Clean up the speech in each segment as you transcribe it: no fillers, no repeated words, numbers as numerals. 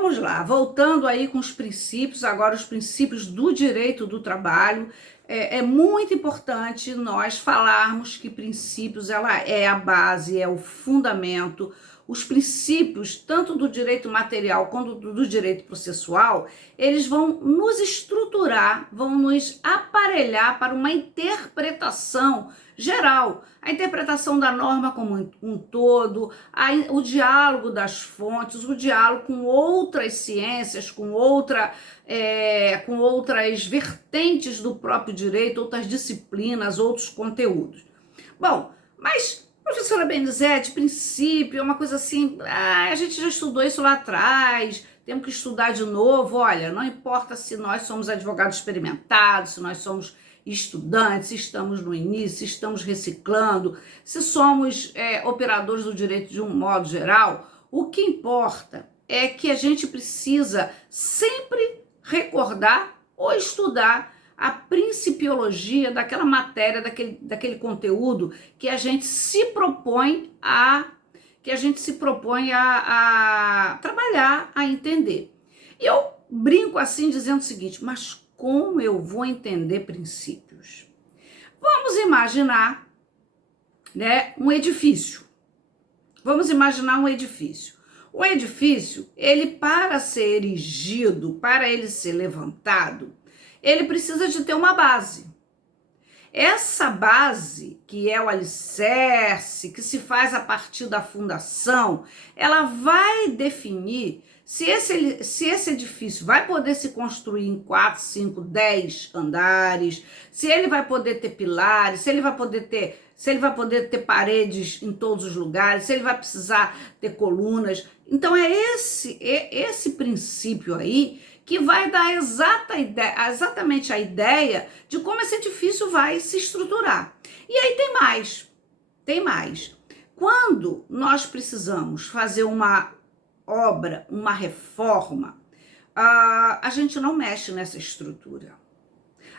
vamos lá, voltando aí com os princípios, agora os princípios do direito do trabalho. É muito importante nós falarmos que princípios ela é a base, é o fundamento. Os princípios, tanto do direito material quanto do direito processual, eles vão nos estruturar, vão nos aparelhar para uma interpretação geral, a interpretação da norma como um todo, o diálogo das fontes, o diálogo com outras ciências, com outras vertentes do próprio direito, outras disciplinas, outros conteúdos. Bom, mas, professora Benizete, princípio é uma coisa assim, a gente já estudou isso lá atrás, temos que estudar de novo. Olha, não importa se nós somos advogados experimentados, se nós somos estudantes, se estamos no início, se estamos reciclando, se somos operadores do direito de um modo geral, o que importa é que a gente precisa sempre recordar ou estudar a principiologia daquela matéria, daquele conteúdo que a gente se propõe a trabalhar, a entender. E eu brinco assim dizendo o seguinte, mas como eu vou entender princípios? Vamos imaginar, né, um edifício. Vamos imaginar um edifício. O edifício, ele para ser erigido, para ele ser levantado, ele precisa de ter uma base. Essa base, que é o alicerce, que se faz a partir da fundação, ela vai definir se esse edifício vai poder se construir em 4, 5, 10 andares, se ele vai poder ter pilares, se ele vai poder ter paredes em todos os lugares, se ele vai precisar ter colunas. Então é esse princípio aí que vai dar exatamente a ideia de como esse edifício vai se estruturar. E aí tem mais. Quando nós precisamos fazer uma obra, uma reforma, a gente não mexe nessa estrutura.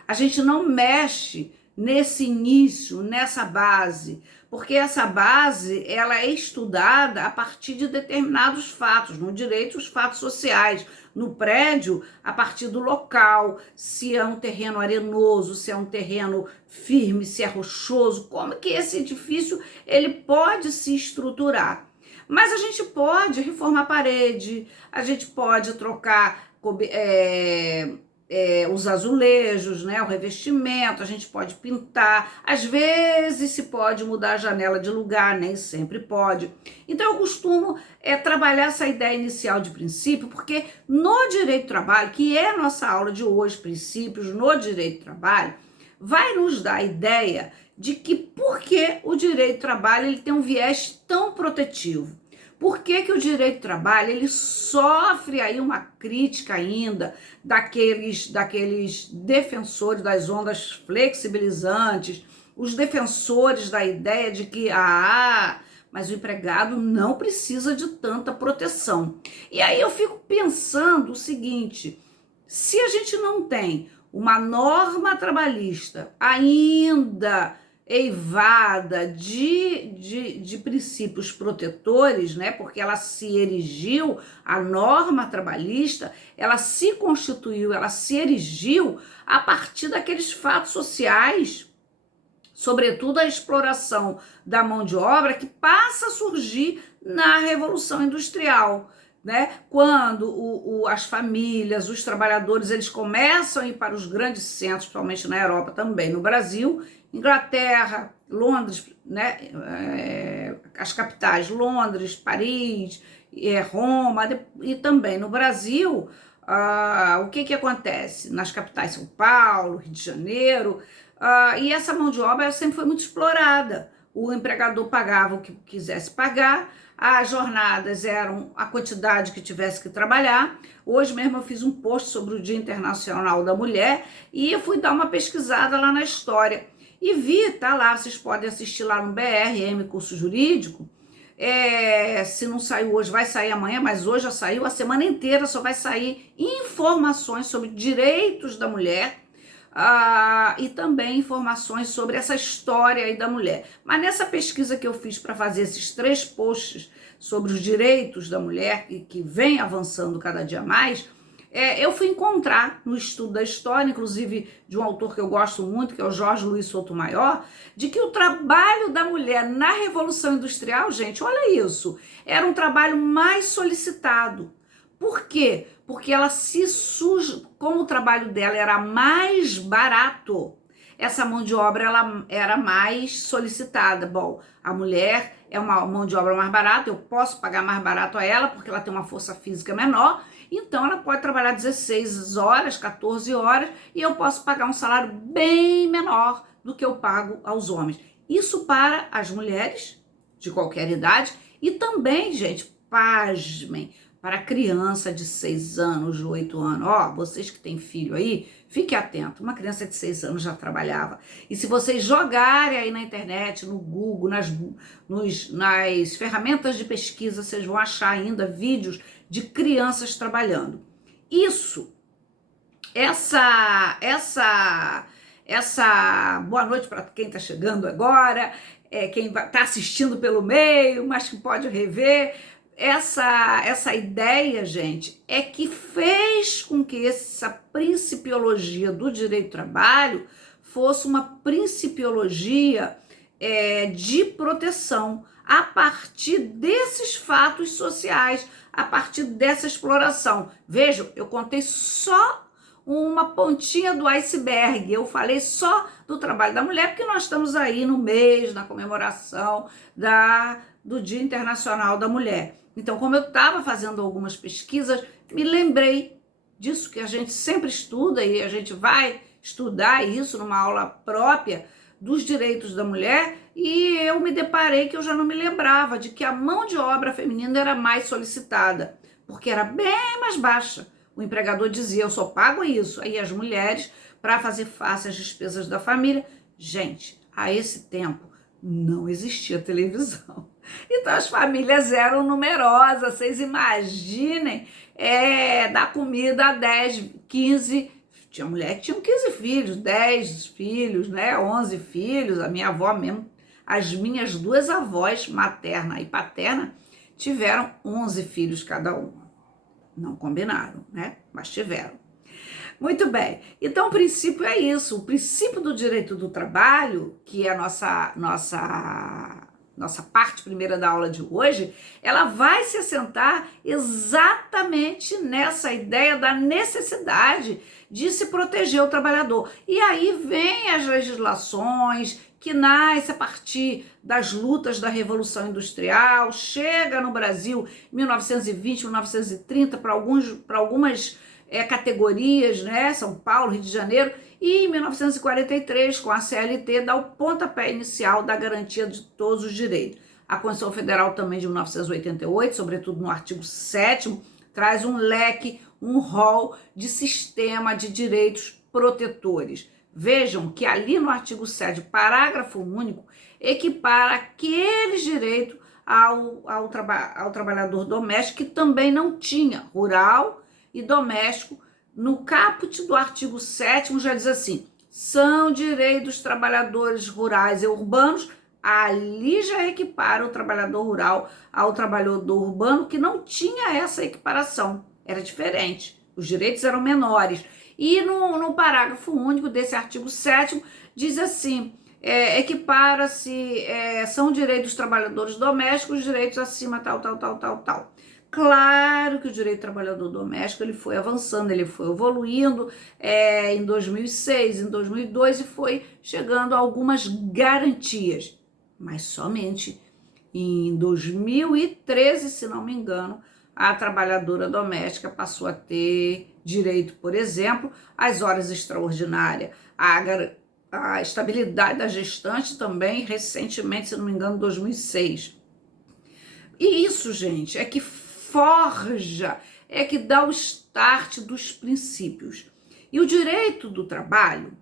A gente não mexe nesse início, nessa base, porque essa base ela é estudada a partir de determinados fatos, no direito, os fatos sociais, no prédio, a partir do local, se é um terreno arenoso, se é um terreno firme, se é rochoso, como que esse edifício ele pode se estruturar. Mas a gente pode reformar a parede, a gente pode trocar os azulejos, né, o revestimento, a gente pode pintar, às vezes se pode mudar a janela de lugar, nem sempre pode. Então eu costumo trabalhar essa ideia inicial de princípio, porque no direito do trabalho, que é a nossa aula de hoje, princípios no direito do trabalho, vai nos dar a ideia de que por que o direito do trabalho ele tem um viés tão protetivo. Por que o direito do trabalho ele sofre aí uma crítica ainda daqueles defensores das ondas flexibilizantes, os defensores da ideia de que mas o empregado não precisa de tanta proteção. E aí eu fico pensando o seguinte, se a gente não tem uma norma trabalhista ainda eivada de princípios protetores, né? Porque ela se erigiu, a norma trabalhista, ela se constituiu, ela se erigiu a partir daqueles fatos sociais, sobretudo a exploração da mão de obra que passa a surgir na Revolução Industrial, né? Quando as famílias, os trabalhadores, eles começam a ir para os grandes centros, principalmente na Europa também, no Brasil, Inglaterra, Londres, né? As capitais, Londres, Paris, Roma, e também no Brasil, o que acontece? Nas capitais, São Paulo, Rio de Janeiro, e essa mão de obra sempre foi muito explorada. O empregador pagava o que quisesse pagar, as jornadas eram a quantidade que tivesse que trabalhar. Hoje mesmo eu fiz um post sobre o Dia Internacional da Mulher e eu fui dar uma pesquisada lá na história. E vi, tá lá, vocês podem assistir lá no BRM Curso Jurídico. Se não saiu hoje, vai sair amanhã, mas hoje já saiu. A semana inteira só vai sair informações sobre direitos da mulher, e também informações sobre essa história aí da mulher. Mas nessa pesquisa que eu fiz para fazer esses 3 posts sobre os direitos da mulher, que vem avançando cada dia mais, eu fui encontrar no estudo da história, inclusive de um autor que eu gosto muito, que é o Jorge Luiz Sotomayor, de que o trabalho da mulher na Revolução Industrial, gente, olha isso, era um trabalho mais solicitado. Por quê? Porque ela se suja, como o trabalho dela era mais barato, essa mão de obra ela era mais solicitada. Bom, a mulher é uma mão de obra mais barata, eu posso pagar mais barato a ela, porque ela tem uma força física menor, então ela pode trabalhar 16 horas, 14 horas, e eu posso pagar um salário bem menor do que eu pago aos homens. Isso para as mulheres de qualquer idade e também, gente, pasmem, para criança de 6 anos, de 8 anos. Ó, vocês que têm filho aí, fique atento. Uma criança de 6 anos já trabalhava. E se vocês jogarem aí na internet, no Google, nas ferramentas de pesquisa, vocês vão achar ainda vídeos de crianças trabalhando. Essa boa noite para quem está chegando agora, quem está assistindo pelo meio, mas que pode rever. Essa ideia, gente, é que fez com que essa principiologia do direito do trabalho fosse uma principiologia de proteção a partir desses fatos sociais, a partir dessa exploração. Vejam, eu contei só uma pontinha do iceberg, eu falei só do trabalho da mulher, porque nós estamos aí no mês da comemoração do Dia Internacional da Mulher. Então, como eu estava fazendo algumas pesquisas, me lembrei disso que a gente sempre estuda e a gente vai estudar isso numa aula própria dos direitos da mulher, e eu me deparei que eu já não me lembrava de que a mão de obra feminina era mais solicitada, porque era bem mais baixa. O empregador dizia, eu só pago isso. Aí as mulheres, para fazer face às despesas da família, gente, a esse tempo não existia televisão. Então as famílias eram numerosas, vocês imaginem, dar comida a 10, 15, tinha mulher que tinha 15 filhos, 10 filhos, né, 11 filhos, a minha avó mesmo, as minhas duas avós, materna e paterna, tiveram 11 filhos cada uma. Não combinaram, né, mas tiveram. Muito bem, então o princípio é isso, o princípio do direito do trabalho, que é a nossa parte primeira da aula de hoje, ela vai se assentar exatamente nessa ideia da necessidade de se proteger o trabalhador. E aí vem as legislações que nascem a partir das lutas da Revolução Industrial, chega no Brasil em 1920, 1930 para algumas categorias, né? São Paulo, Rio de Janeiro, e em 1943, com a CLT, dá o pontapé inicial da garantia de todos os direitos. A Constituição Federal também de 1988, sobretudo no artigo 7º, traz um leque, um rol de sistema de direitos protetores. Vejam que ali no artigo 7º, parágrafo único, equipara aqueles direitos ao trabalhador doméstico que também não tinha, rural e doméstico. No caput do artigo 7º já diz assim, são direitos dos trabalhadores rurais e urbanos, ali já equipara o trabalhador rural ao trabalhador urbano, que não tinha essa equiparação, era diferente, os direitos eram menores. E no parágrafo único desse artigo 7º diz assim, equipara-se, são direitos dos trabalhadores domésticos, direitos acima tal. Claro que o direito do trabalhador doméstico ele foi avançando, ele foi evoluindo em 2006, em 2002 e foi chegando a algumas garantias, mas somente em 2013, se não me engano, a trabalhadora doméstica passou a ter direito, por exemplo, às horas extraordinárias, a estabilidade da gestante também, recentemente, se não me engano, 2006. E isso, gente, é que forja, é que dá o start dos princípios. E o direito do trabalho,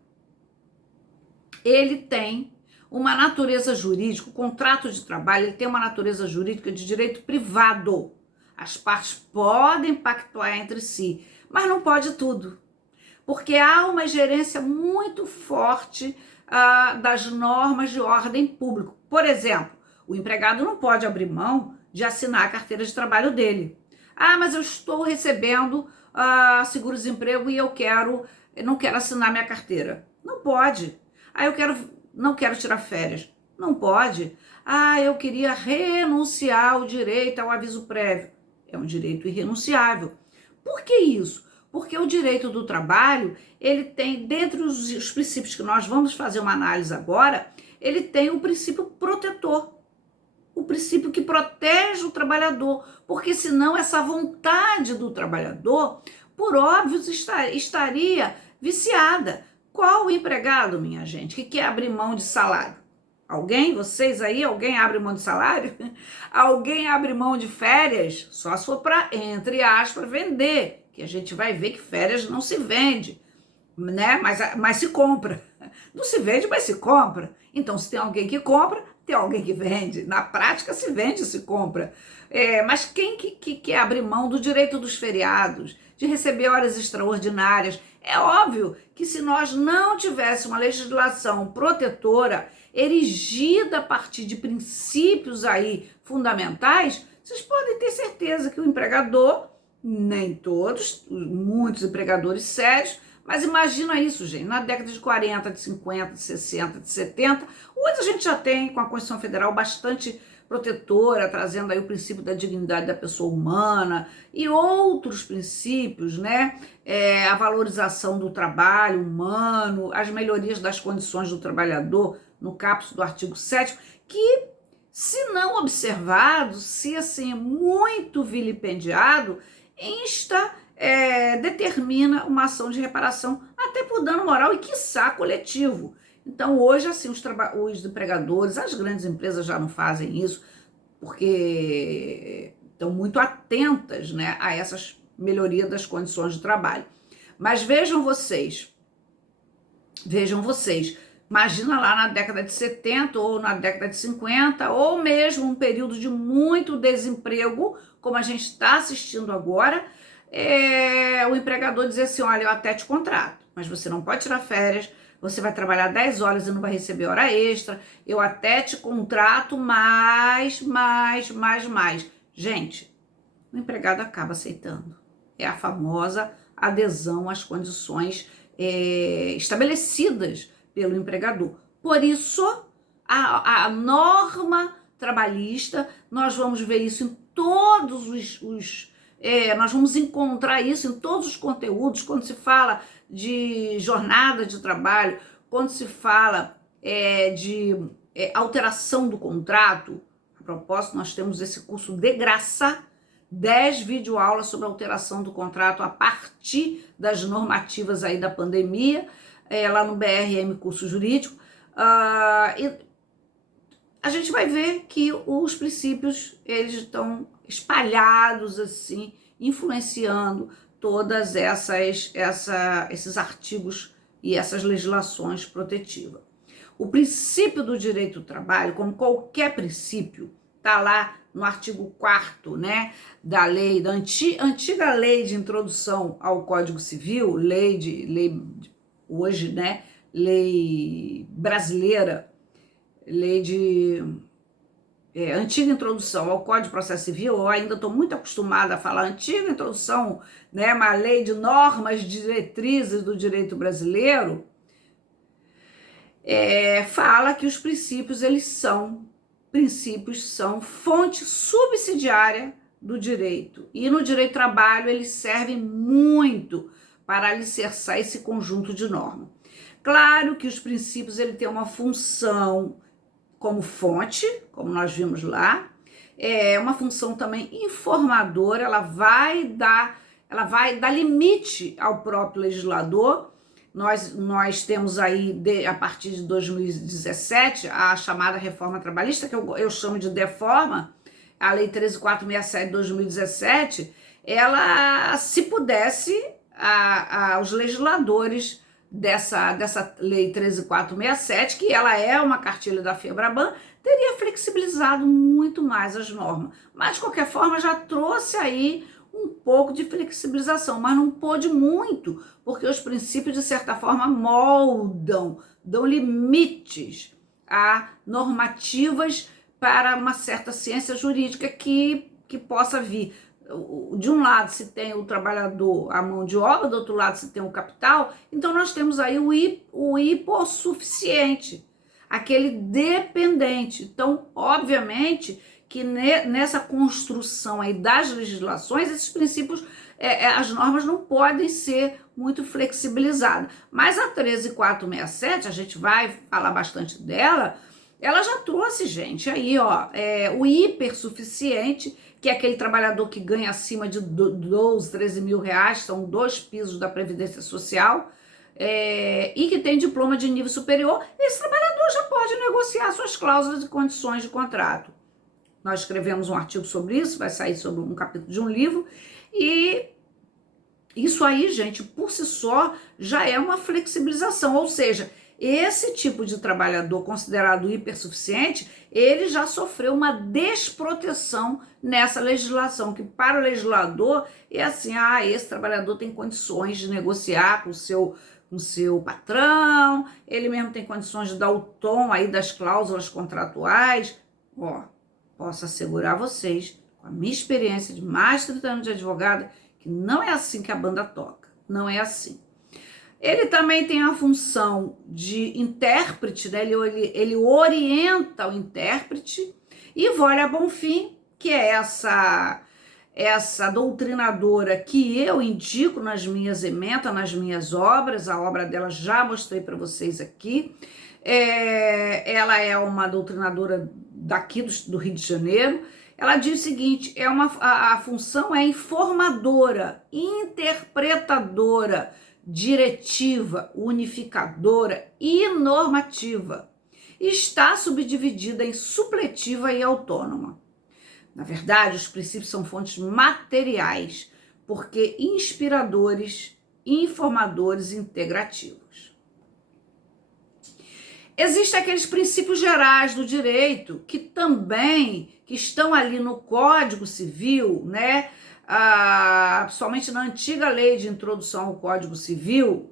ele tem uma natureza jurídica, o contrato de trabalho, ele tem uma natureza jurídica de direito privado. As partes podem pactuar entre si, mas não pode tudo, porque há uma gerência muito forte das normas de ordem pública. Por exemplo, o empregado não pode abrir mão de assinar a carteira de trabalho dele. Ah, mas eu estou recebendo seguro-desemprego e não quero assinar minha carteira. Não pode. Ah, não quero tirar férias. Não pode. Ah, eu queria renunciar ao direito ao aviso prévio. É um direito irrenunciável. Por que isso? Porque o direito do trabalho, ele tem, dentre os princípios que nós vamos fazer uma análise agora, ele tem o princípio protetor. O princípio que protege o trabalhador, porque senão essa vontade do trabalhador, por óbvio, estaria viciada. Qual o empregado, minha gente, que quer abrir mão de salário? Alguém? Vocês aí? Alguém abre mão de salário? Alguém abre mão de férias? Só se for para, entre aspas, vender, que a gente vai ver que férias não se vende, né? Mas se compra. Não se vende, mas se compra. Então, se tem alguém que compra, tem alguém que vende. Na prática, se vende e se compra. Mas quem que quer abrir mão do direito dos feriados, de receber horas extraordinárias? É óbvio que se nós não tivéssemos uma legislação protetora, erigida a partir de princípios aí fundamentais, vocês podem ter certeza que o empregador, nem todos, muitos empregadores sérios, mas imagina isso, gente, na década de 40, de 50, de 60, de 70, hoje a gente já tem, com a Constituição Federal, bastante protetora, trazendo aí o princípio da dignidade da pessoa humana e outros princípios, né? A valorização do trabalho humano, as melhorias das condições do trabalhador, no caput do artigo 7º, que, se não observado, se assim muito vilipendiado, determina uma ação de reparação até por dano moral e quiçá coletivo. Então hoje assim os empregadores, as grandes empresas já não fazem isso porque estão muito atentas, né, a essas melhorias das condições de trabalho. Mas vejam vocês, imagina lá na década de 70 ou na década de 50, ou mesmo um período de muito desemprego, como a gente está assistindo agora, o empregador dizer assim, olha, eu até te contrato, mas você não pode tirar férias, você vai trabalhar 10 horas e não vai receber hora extra, eu até te contrato mais. Gente, o empregado acaba aceitando. É a famosa adesão às condições estabelecidas pelo empregador. Por isso, a norma trabalhista, nós vamos ver isso em todos nós vamos encontrar isso em todos os conteúdos, quando se fala de jornada de trabalho, quando se fala de alteração do contrato. A propósito, nós temos esse curso de graça, 10 videoaulas sobre alteração do contrato a partir das normativas aí da pandemia, lá no BRM Curso Jurídico. E a gente vai ver que os princípios, eles estão espalhados assim, influenciando todas esses artigos e essas legislações protetivas. O princípio do direito do trabalho, como qualquer princípio, está lá no artigo 4º, né, da antiga lei de introdução ao Código Civil, hoje, né, lei brasileira, antiga introdução ao Código de Processo Civil. Eu ainda estou muito acostumada a falar antiga introdução, né, uma lei de normas, diretrizes do direito brasileiro, fala que os princípios, são fonte subsidiária do direito. E no direito do trabalho eles servem muito para alicerçar esse conjunto de normas. Claro que os princípios têm uma função como fonte, como nós vimos lá, uma função também informadora, ela vai dar limite ao próprio legislador. Nós temos aí, a partir de 2017, a chamada reforma trabalhista, que eu chamo de DEFORMA, a Lei 13.467 de 2017, ela, se pudesse, os legisladores dessa Lei 13.467, que ela é uma cartilha da FEBRABAN, teria flexibilizado muito mais as normas. Mas, de qualquer forma, já trouxe aí um pouco de flexibilização, mas não pôde muito, porque os princípios, de certa forma, dão limites a normativas para uma certa ciência jurídica que possa vir. De um lado se tem o trabalhador, a mão de obra, do outro lado se tem o capital, então nós temos aí o hipossuficiente, aquele dependente. Então, obviamente, que nessa construção aí das legislações, esses princípios, as normas não podem ser muito flexibilizadas. Mas a 13467, a gente vai falar bastante dela, ela já trouxe, gente, aí, ó, o hipersuficiente, que é aquele trabalhador que ganha acima de 12, 13 mil reais, são 2 pisos da Previdência Social, e que tem diploma de nível superior, esse trabalhador já pode negociar suas cláusulas e condições de contrato. Nós escrevemos um artigo sobre isso, vai sair sobre um capítulo de um livro, e isso aí, gente, por si só, já é uma flexibilização, ou seja, esse tipo de trabalhador considerado hipersuficiente, ele já sofreu uma desproteção nessa legislação, que para o legislador é assim, esse trabalhador tem condições de negociar com o seu patrão, ele mesmo tem condições de dar o tom aí das cláusulas contratuais. Ó, posso assegurar vocês, com a minha experiência de mais de 30 anos de advogada, que não é assim que a banda toca, não é assim. Ele também tem a função de intérprete, né? Ele orienta o intérprete, e Vólia Bonfim, que é essa doutrinadora que eu indico nas minhas ementas, nas minhas obras, a obra dela já mostrei para vocês aqui, ela é uma doutrinadora daqui do Rio de Janeiro. Ela diz o seguinte, a função é informadora, interpretadora, diretiva, unificadora e normativa. Está subdividida em supletiva e autônoma. Na verdade, os princípios são fontes materiais, porque inspiradores, informadores, integrativos. Existem aqueles princípios gerais do direito que estão ali no Código Civil, né? Somente na antiga lei de introdução ao Código Civil,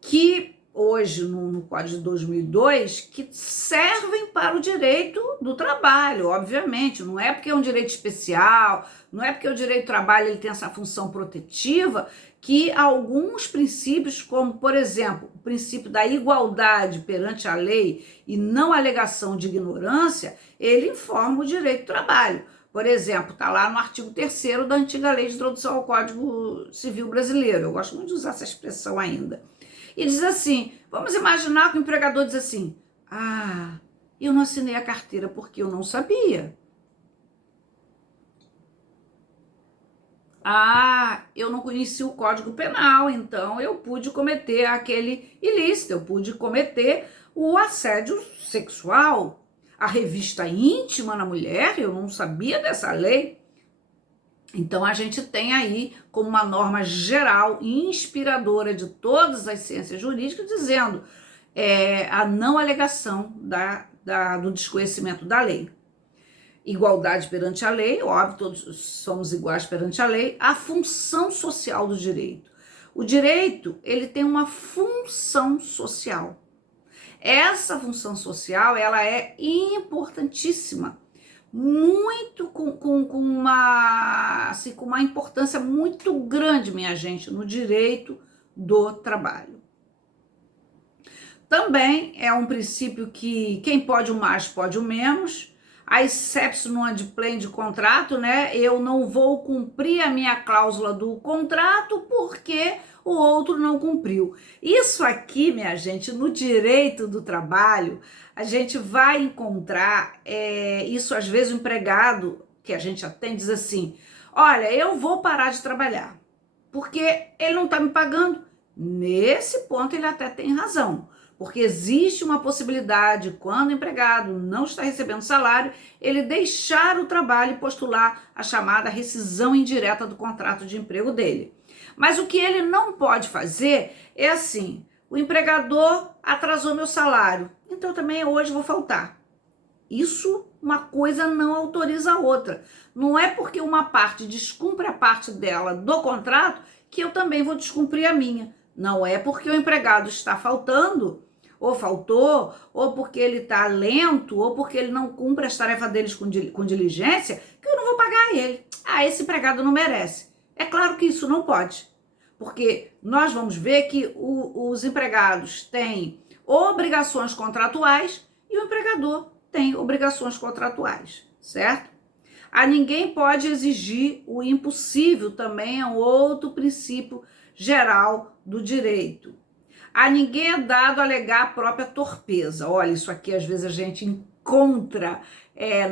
que hoje no Código de 2002, que servem para o direito do trabalho, obviamente, não é porque é um direito especial, não é porque o direito do trabalho ele tem essa função protetiva, que alguns princípios, como, por exemplo, o princípio da igualdade perante a lei e não alegação de ignorância, ele informa o direito do trabalho. Por exemplo, está lá no artigo 3º da antiga lei de introdução ao Código Civil brasileiro. Eu gosto muito de usar essa expressão ainda. E diz assim, vamos imaginar que o empregador diz assim, eu não assinei a carteira porque eu não sabia. Eu não conheci o Código Penal, então eu pude cometer aquele ilícito, eu pude cometer o assédio sexual. A revista íntima na mulher, eu não sabia dessa lei. Então, a gente tem aí como uma norma geral e inspiradora de todas as ciências jurídicas, dizendo a não alegação do desconhecimento da lei. Igualdade perante a lei, óbvio, todos somos iguais perante a lei. A função social do direito. O direito, ele tem uma função social. Essa função social, ela é importantíssima, muito com uma importância muito grande, minha gente, no direito do trabalho. Também é um princípio que quem pode o mais, pode o menos. A excepção no adplay de contrato, né? Eu não vou cumprir a minha cláusula do contrato porque o outro não cumpriu. Isso aqui, minha gente, no direito do trabalho, a gente vai encontrar isso às vezes o empregado, que a gente atende, diz assim, olha, eu vou parar de trabalhar, porque ele não está me pagando. Nesse ponto ele até tem razão, porque existe uma possibilidade, quando o empregado não está recebendo salário, ele deixar o trabalho e postular a chamada rescisão indireta do contrato de emprego dele. Mas o que ele não pode fazer é assim, o empregador atrasou meu salário, então também hoje vou faltar. Isso, uma coisa não autoriza a outra. Não é porque uma parte descumpre a parte dela do contrato que eu também vou descumprir a minha. Não é porque o empregado está faltando ou faltou, ou porque ele está lento, ou porque ele não cumpre as tarefas deles com diligência, que eu não vou pagar ele. Ah, esse empregado não merece. É claro que isso não pode, porque nós vamos ver que os empregados têm obrigações contratuais e o empregador tem obrigações contratuais, certo? A ninguém pode exigir o impossível, também é um outro princípio geral do direito. A ninguém é dado alegar a própria torpeza. Olha, isso aqui às vezes a gente encontra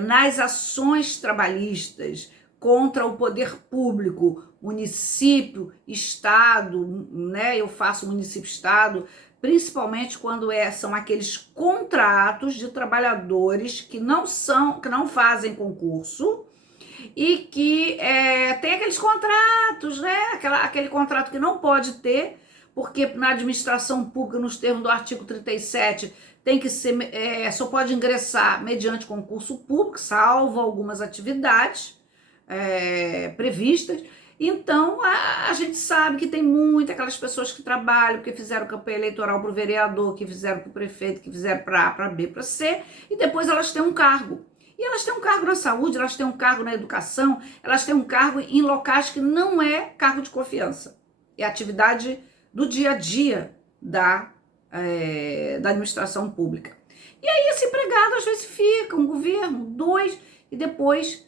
nas ações trabalhistas contra o poder público, município, estado, né? Eu faço município-estado, principalmente quando são aqueles contratos de trabalhadores que não fazem concurso e que tem aqueles contratos, né? Aquele contrato que não pode ter, porque na administração pública, nos termos do artigo 37, tem que ser, só pode ingressar mediante concurso público, salvo algumas atividades previstas. Então, a gente sabe que tem muitas aquelas pessoas que trabalham, que fizeram campanha eleitoral para o vereador, que fizeram para o prefeito, que fizeram para A, para B, para C, e depois elas têm um cargo. E elas têm um cargo na saúde, elas têm um cargo na educação, elas têm um cargo em locais que não é cargo de confiança. É atividade do dia a dia da administração pública. E aí esse empregado às vezes fica um governo, 2, e depois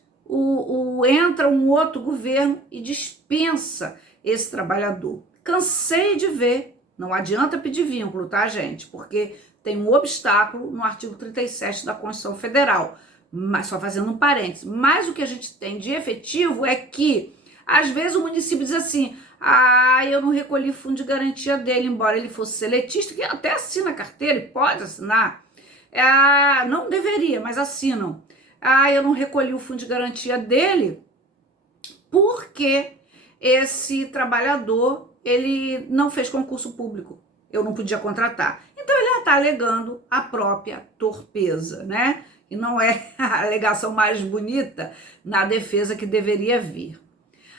entra um outro governo e dispensa esse trabalhador. Cansei de ver, não adianta pedir vínculo, tá, gente? Porque tem um obstáculo no artigo 37 da Constituição Federal. Mas só fazendo um parênteses, mas o que a gente tem de efetivo é que, às vezes, o município diz assim: ah, eu não recolhi fundo de garantia dele, embora ele fosse seletista, que até assina a carteira e pode assinar. Não deveria, mas assinam. Ah, eu não recolhi o fundo de garantia dele porque esse trabalhador, ele não fez concurso público. Eu não podia contratar. Então, ele está alegando a própria torpeza, né? E não é a alegação mais bonita na defesa que deveria vir.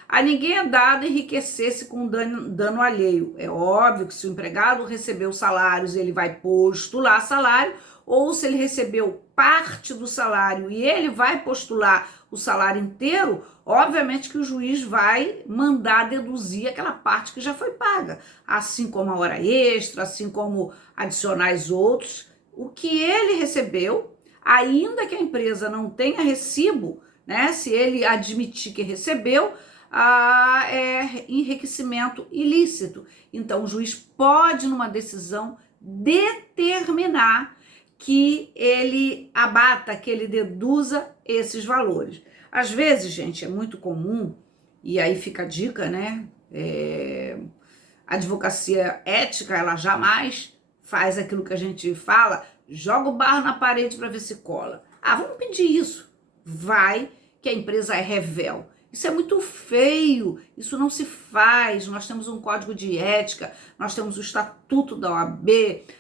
A ninguém é dado enriquecer-se com dano alheio. É óbvio que se o empregado recebeu salários, ele vai postular salário, ou se ele recebeu parte do salário e ele vai postular o salário inteiro, obviamente que o juiz vai mandar deduzir aquela parte que já foi paga, assim como a hora extra, assim como adicionais outros. O que ele recebeu, ainda que a empresa não tenha recibo, né, se ele admitir que recebeu, é enriquecimento ilícito. Então, o juiz pode, numa decisão, determinar que ele abata, que ele deduza esses valores. Às vezes, gente, é muito comum, e aí fica a dica, né? A advocacia ética, ela jamais faz aquilo que a gente fala, joga o barro na parede para ver se cola. Vamos pedir isso. Vai que a empresa é revel. Isso é muito feio, isso não se faz. Nós temos um código de ética, nós temos o estatuto da OAB,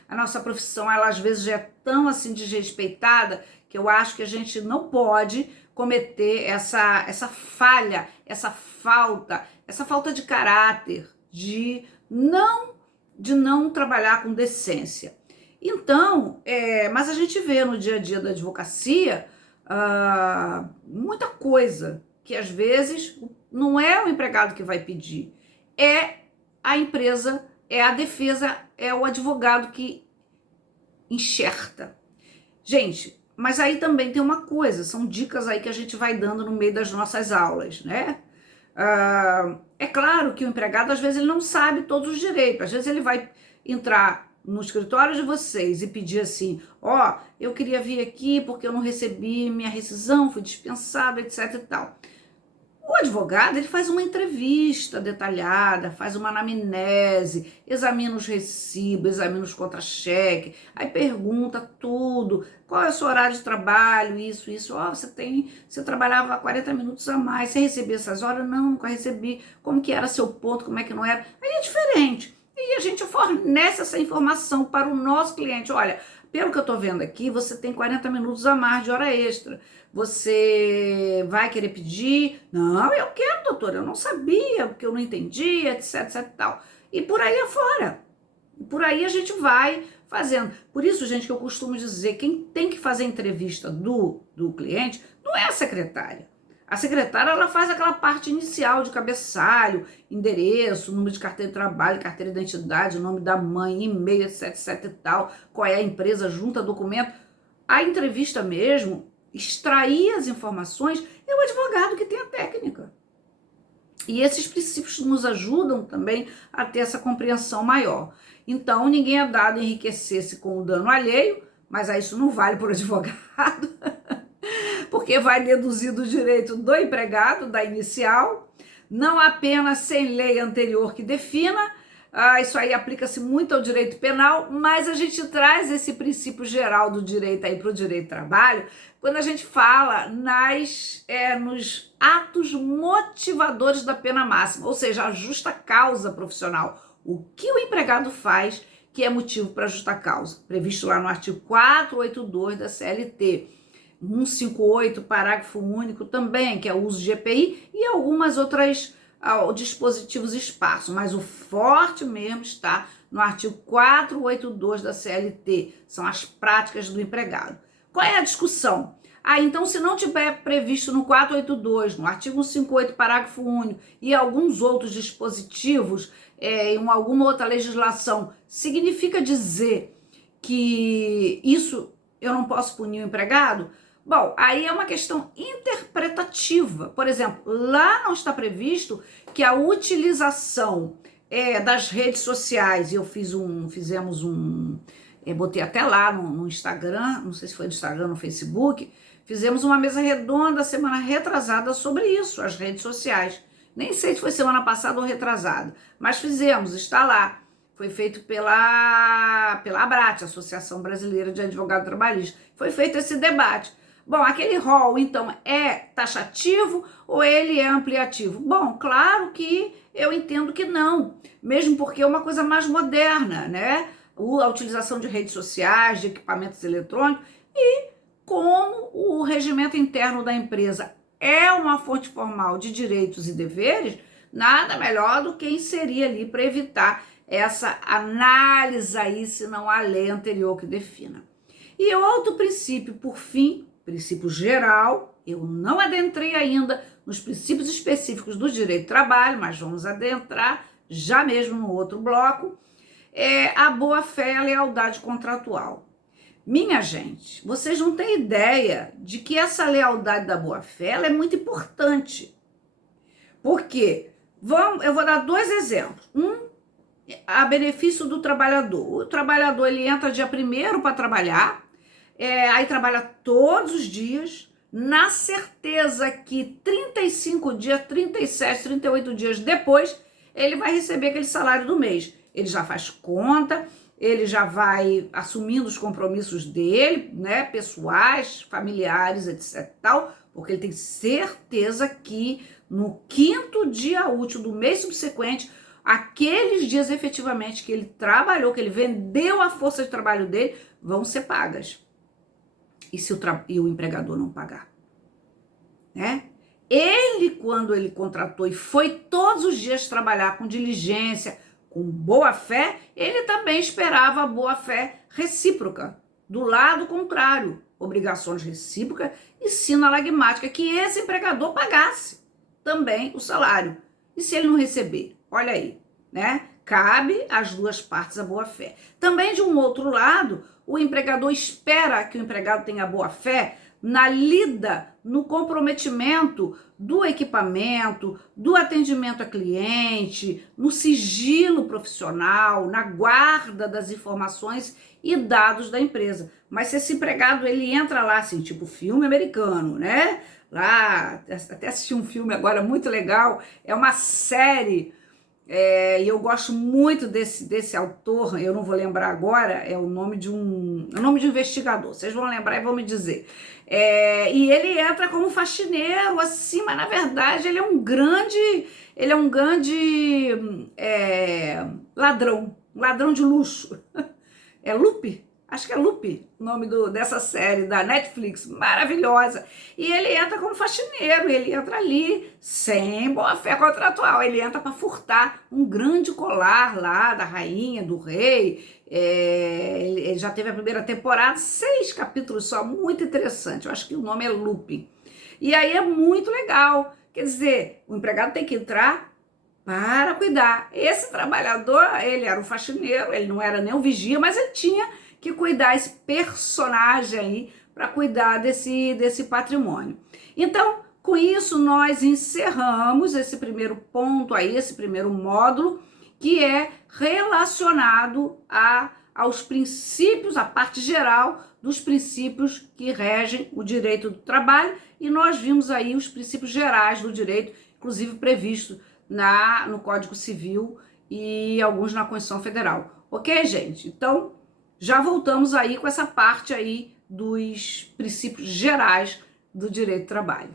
a nossa profissão, ela às vezes já é tão assim desrespeitada que eu acho que a gente não pode cometer essa falha, essa falta de caráter, de não trabalhar com decência. Então, mas a gente vê no dia a dia da advocacia muita coisa que às vezes não é o empregado que vai pedir, é a empresa, é a defesa, é o advogado que enxerta. Gente, mas aí também tem uma coisa, são dicas aí que a gente vai dando no meio das nossas aulas, né? É claro que o empregado às vezes ele não sabe todos os direitos, às vezes ele vai entrar no escritório de vocês e pedir assim: eu queria vir aqui porque eu não recebi minha rescisão, fui dispensado, etc e tal. O advogado, ele faz uma entrevista detalhada, faz uma anamnese, examina os recibos, examina os contra-cheques, aí pergunta tudo, qual é o seu horário de trabalho, isso, você trabalhava 40 minutos a mais, você recebia essas horas? Não, nunca recebi, como que era seu ponto, como é que não era? Aí é diferente, e a gente fornece essa informação para o nosso cliente: olha, pelo que eu estou vendo aqui, você tem 40 minutos a mais de hora extra. Você vai querer pedir? Não, eu quero, doutor, eu não sabia, porque eu não entendi, etc, etc e tal. E por aí afora. Por aí a gente vai fazendo. Por isso, gente, que eu costumo dizer, quem tem que fazer a entrevista do cliente não é a secretária. A secretária, ela faz aquela parte inicial de cabeçalho, endereço, número de carteira de trabalho, carteira de identidade, nome da mãe, e-mail, etc, etc e tal, qual é a empresa, junta documento. A entrevista mesmo, extrair as informações, é o advogado que tem a técnica. E esses princípios nos ajudam também a ter essa compreensão maior. Então, ninguém é dado a enriquecer-se com o dano alheio, mas aí isso não vale para o advogado, porque vai deduzir do direito do empregado, da inicial, não apenas sem lei anterior que defina, isso aí aplica-se muito ao direito penal, mas a gente traz esse princípio geral do direito aí para o direito do trabalho, quando a gente fala nos atos motivadores da pena máxima, ou seja, a justa causa profissional. O que o empregado faz que é motivo para justa causa, previsto lá no artigo 482 da CLT, 158, parágrafo único também, que é o uso de EPI, e algumas outras dispositivos esparsos, mas o forte mesmo está no artigo 482 da CLT, são as práticas do empregado. Qual é a discussão? Então, se não tiver previsto no 482, no artigo 158, parágrafo único, e alguns outros dispositivos, em alguma outra legislação, significa dizer que isso eu não posso punir o empregado? Bom, aí é uma questão interpretativa. Por exemplo, lá não está previsto que a utilização das redes sociais, botei até lá no Instagram, não sei se foi no Instagram ou no Facebook, fizemos uma mesa redonda semana retrasada sobre isso, as redes sociais. Nem sei se foi semana passada ou retrasada, mas fizemos, está lá. Foi feito pela ABRAT, Associação Brasileira de Advogado Trabalhista. Foi feito esse debate. Bom, aquele rol, então, é taxativo ou ele é ampliativo? Bom, claro que eu entendo que não, mesmo porque é uma coisa mais moderna, né? A utilização de redes sociais, de equipamentos eletrônicos, e como o regimento interno da empresa é uma fonte formal de direitos e deveres, nada melhor do que inserir ali para evitar essa análise aí, se não há lei anterior que defina. E o outro princípio, por fim, princípio geral, eu não adentrei ainda nos princípios específicos do direito do trabalho, mas vamos adentrar já mesmo no outro bloco, é a boa-fé e a lealdade contratual. Minha gente, vocês não têm ideia de que essa lealdade da boa-fé é muito importante. Por quê? Eu vou dar dois exemplos. A benefício do trabalhador. O trabalhador, ele entra dia 1º para trabalhar, aí trabalha todos os dias, na certeza que 35 dias, 37, 38 dias depois, ele vai receber aquele salário do mês. Ele já faz conta, ele já vai assumindo os compromissos dele, né, pessoais, familiares, etc, tal, porque ele tem certeza que no 5º dia útil do mês subsequente, aqueles dias efetivamente que ele trabalhou, que ele vendeu a força de trabalho dele, vão ser pagas. E o empregador não pagar, né? Ele, quando ele contratou e foi todos os dias trabalhar com diligência, com boa fé, ele também esperava a boa fé recíproca. Do lado contrário, obrigações recíprocas e sinalagmática, que esse empregador pagasse também o salário. E se ele não receber? Olha aí, né? Cabe às duas partes a boa fé. Também, de um outro lado, o empregador espera que o empregado tenha boa fé na lida, no comprometimento do equipamento, do atendimento a cliente, no sigilo profissional, na guarda das informações e dados da empresa. Mas se esse empregado, ele entra lá, assim, tipo filme americano, né? Lá, até assisti um filme agora muito legal, é uma série, e eu gosto muito desse autor, eu não vou lembrar agora, é o nome de um investigador, vocês vão lembrar e vão me dizer. E ele entra como faxineiro, assim, mas na verdade ele é um grande ladrão de luxo. É Lupe? acho que é Lupe, o nome dessa série da Netflix, maravilhosa. E ele entra como faxineiro, ele entra ali sem boa-fé contratual, ele entra para furtar um grande colar lá da rainha, do rei. Ele já teve a primeira temporada, 6 capítulos só, muito interessante. Eu acho que o nome é Lupe. E aí é muito legal. Quer dizer, o empregado tem que entrar para cuidar. Esse trabalhador, ele era um faxineiro, ele não era nem um vigia, mas ele tinha que cuidar, esse personagem aí, para cuidar desse patrimônio. Então, com isso, nós encerramos esse primeiro ponto aí, esse primeiro módulo, que é relacionado aos princípios, a parte geral dos princípios que regem o direito do trabalho, e nós vimos aí os princípios gerais do direito, inclusive previsto no Código Civil e alguns na Constituição Federal. Ok, gente? Então, já voltamos aí com essa parte aí dos princípios gerais do direito do trabalho.